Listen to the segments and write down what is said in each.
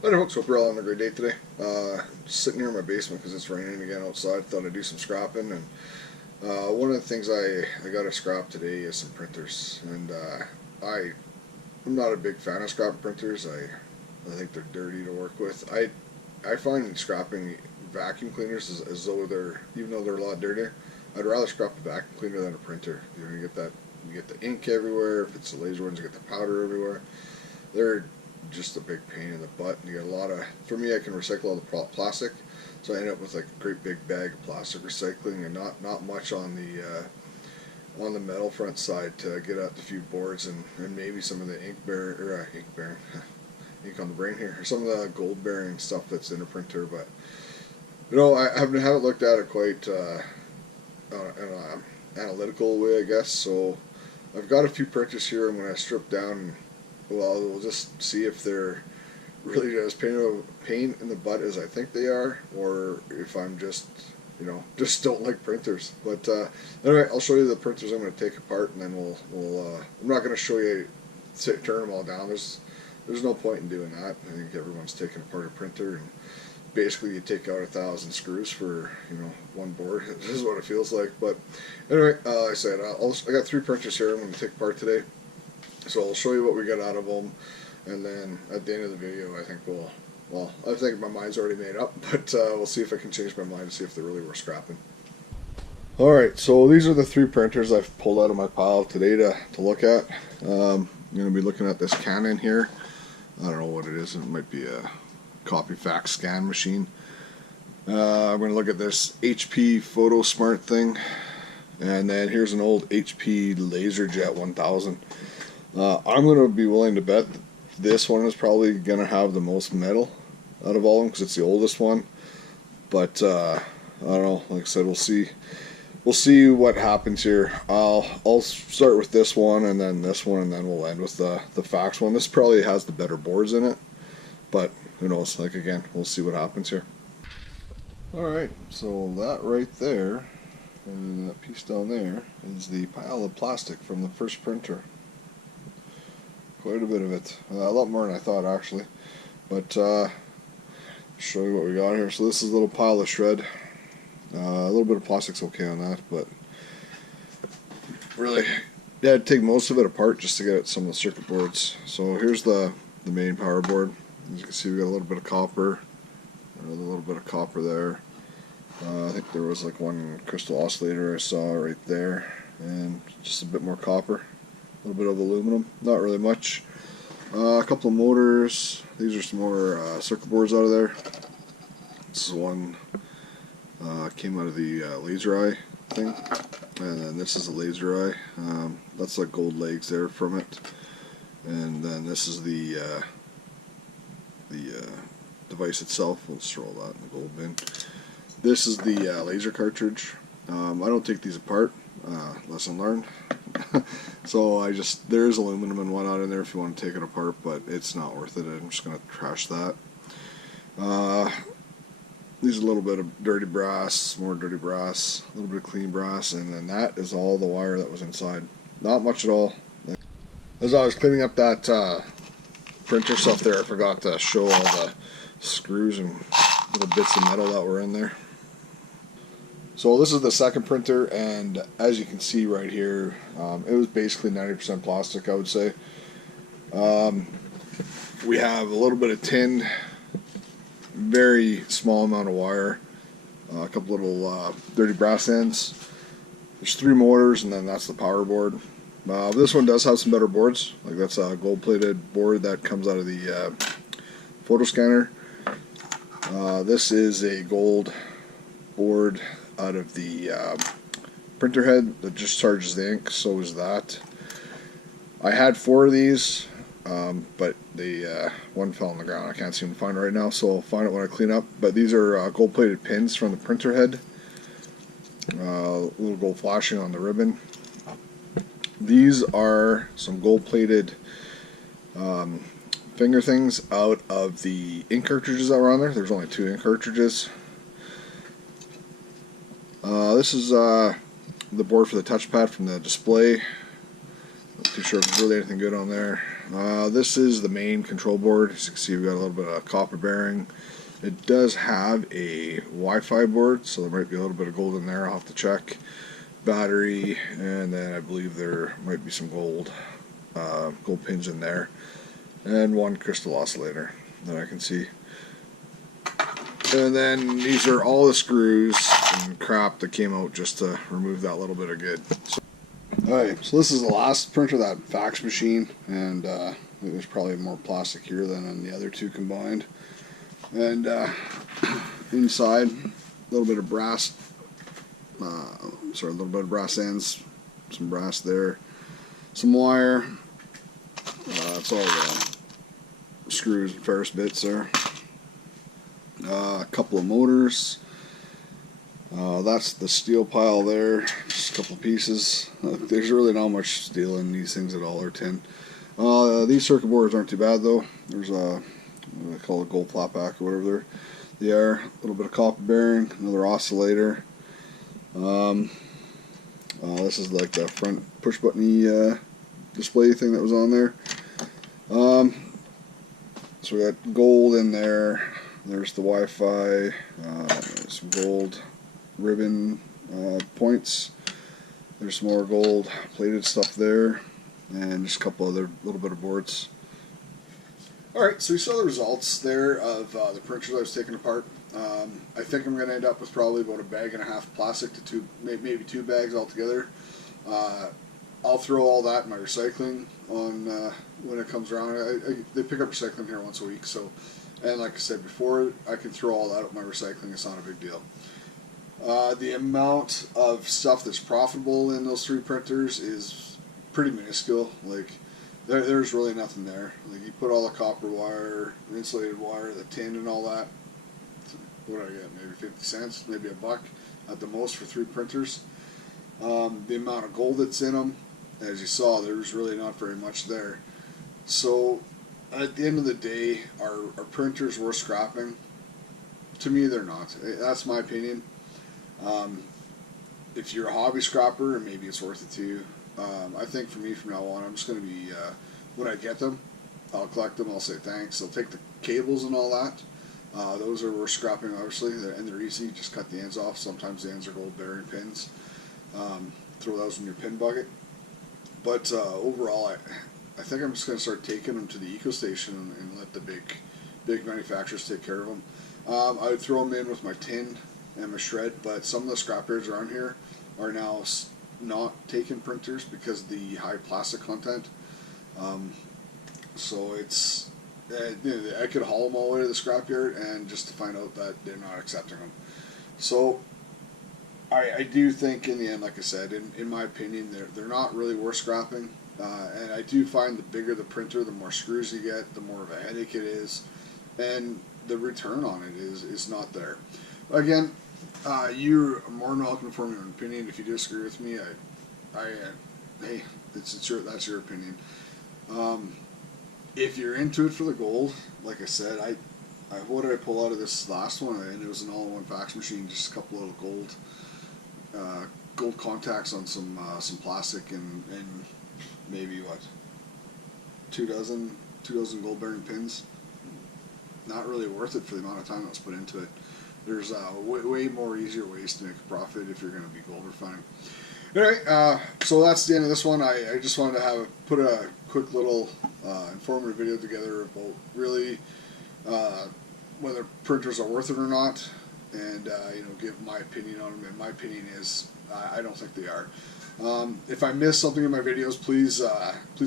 Howdy folks, hope you're all having a great day today. Just sitting here in my basement because it's raining again outside. Thought I'd do some scrapping, and one of the things I got to scrap today is some printers. And I'm not a big fan of scrap printers. I think they're dirty to work with. I find scrapping vacuum cleaners as though even though they're a lot dirtier, I'd rather scrap a vacuum cleaner than a printer. You get the ink everywhere. If it's the laser ones, you get the powder everywhere. They're just a big pain in the butt. You get a lot of, for me, I can recycle all the plastic, so I end up with like a great big bag of plastic recycling, and not much on the metal front side to get at the few boards and maybe some of the ink bearing ink on the brain here, or some of the gold bearing stuff that's in a printer. But I haven't looked at it quite in an analytical way, I guess. So I've got a few printers here. I'm going to strip down. Well, we'll just see if they're really as pain in the butt as I think they are, or if I'm just don't like printers. But anyway, I'll show you the printers I'm going to take apart, and then we'll I'm not going to show you turn them all down. There's no point in doing that. I think everyone's taking apart a printer, and basically you take out 1,000 screws for one board. This is what it feels like. But anyway, like I said, I got 3 printers here I'm going to take apart today. So I'll show you what we got out of them, and then at the end of the video, I think I think my mind's already made up, but we'll see if I can change my mind and see if they're really worth scrapping. Alright, so these are the 3 printers I've pulled out of my pile today to look at. I'm going to be looking at this Canon here. I don't know what it is. It might be a copy fax scan machine. I'm going to look at this HP Photo Smart thing, and then here's an old HP LaserJet 1000. I'm going to be willing to bet that this one is probably going to have the most metal out of all of them because it's the oldest one. But I don't know. Like I said, we'll see. We'll see what happens here. I'll start with this one, and then this one, and then we'll end with the fax one. This probably has the better boards in it, but who knows? Like again, we'll see what happens here. All right. So that right there, and that piece down there, is the pile of plastic from the first printer. Quite a bit of it. A lot more than I thought, actually. But show you what we got here. So this is a little pile of shred. A little bit of plastic's okay on that, but really, yeah, I'd take most of it apart just to get at some of the circuit boards. So here's the main power board. As you can see, we got a little bit of copper. A little bit of copper there. I think there was like one crystal oscillator I saw right there, and just a bit more copper. A little bit of aluminum, not really much. A couple of motors. These are some more circuit boards out of there. This is one came out of the laser eye thing, and then this is a laser eye. That's like gold legs there from it, and then this is the device itself. We'll just throw all that in the gold bin. This is the laser cartridge. I don't take these apart. Lesson learned. So there's aluminum and whatnot in there if you want to take it apart, but it's not worth it. I'm just going to trash that. These are a little bit of dirty brass, more dirty brass, a little bit of clean brass, and then that is all the wire that was inside. Not much at all. As I was cleaning up that printer stuff there, I forgot to show all the screws and little bits of metal that were in there. So this is the second printer, and as you can see right here, it was basically 90% plastic, I would say. We have a little bit of tin, very small amount of wire, a couple little dirty brass ends. There's 3 motors, and then that's the power board. This one does have some better boards. Like that's a gold-plated board that comes out of the photo scanner. This is a gold board out of the printer head that just charges the ink. So is that. I had 4 of these, but the one fell on the ground. I can't seem to find it right now, so I'll find it when I clean up. But these are gold-plated pins from the printer head. Little gold flashing on the ribbon. These are some gold-plated finger things out of the ink cartridges that were on there. There's only 2 ink cartridges. This is the board for the touchpad from the display. Not too sure if there's really anything good on there. This is the main control board. As you can see, we've got a little bit of copper bearing. It does have a Wi-Fi board, so there might be a little bit of gold in there. I'll have to check. Battery, and then I believe there might be some gold pins in there, and one crystal oscillator that I can see. And then these are all the screws and crap that came out just to remove that little bit of good. Alright, so this is the last printer, that fax machine, and there's probably more plastic here than on the other two combined. And inside, a little bit of brass, a little bit of brass ends, some brass there, some wire, that's all the screws and ferrous bits there, a couple of motors, that's the steel pile there, just a couple of pieces. There's really not much steel in these things at all, or tin. These circuit boards aren't too bad though. There's a, what do they call it, gold flatback or whatever they are, a little bit of copper bearing, another oscillator. This is like the front push button display thing that was on there. So we got gold in there. There's the Wi-Fi, some gold ribbon points. There's some more gold plated stuff there, and just a couple other little bit of boards. Alright, so you saw the results there of the printers I was taking apart. I think I'm going to end up with probably about 1.5 bags of plastic to maybe 2 bags altogether. I'll throw all that in my recycling on when it comes around. They pick up recycling here once a week, so, and like I said before, I can throw all that out in my recycling. It's not a big deal. The amount of stuff that's profitable in those 3 printers is pretty minuscule. Like, there's really nothing there. Like, you put all the copper wire, the insulated wire, the tin and all that. What do I get? Maybe 50 cents, maybe $1 at the most for 3 printers. The amount of gold that's in them, as you saw, there's really not very much there. So at the end of the day, are printers worth scrapping? To me, they're not. That's my opinion. If you're a hobby scrapper, maybe it's worth it to you. I think for me, from now on, I'm just going to be, when I get them, I'll collect them, I'll say thanks. I'll take the cables and all that. Those are worth scrapping, obviously, and they're easy. Just cut the ends off. Sometimes the ends are gold bearing pins. Throw those in your pin bucket. But overall, I think I'm just going to start taking them to the eco station and let the big manufacturers take care of them. I would throw them in with my tin and my shred, but some of the scrap yards around here are now not taking printers because of the high plastic content. So it's, I could haul them all the way to the scrapyard and just to find out that they're not accepting them. So I do think in the end, like I said, in my opinion, they're not really worth scrapping. And I do find the bigger the printer, the more screws you get, the more of a headache it is, and the return on it is not there. Again, you're more than welcome to form your own opinion. If you disagree with me, hey, that's your opinion. If you're into it for the gold, like I said, what did I pull out of this last one? And it was an all-in-one fax machine, just a couple of gold contacts on some plastic and maybe what, two dozen gold bearing pins. Not really worth it for the amount of time that was put into it. There's way more easier ways to make a profit if you're going to be gold refining. Anyway, so that's the end of this one. I just wanted to put a quick little informative video together about really whether printers are worth it or not, and give my opinion on them. And my opinion is I don't think they are. If I missed something in my videos, please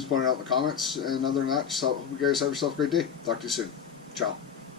point it out in the comments. And other than that, just hope you guys have yourself a great day. Talk to you soon. Ciao.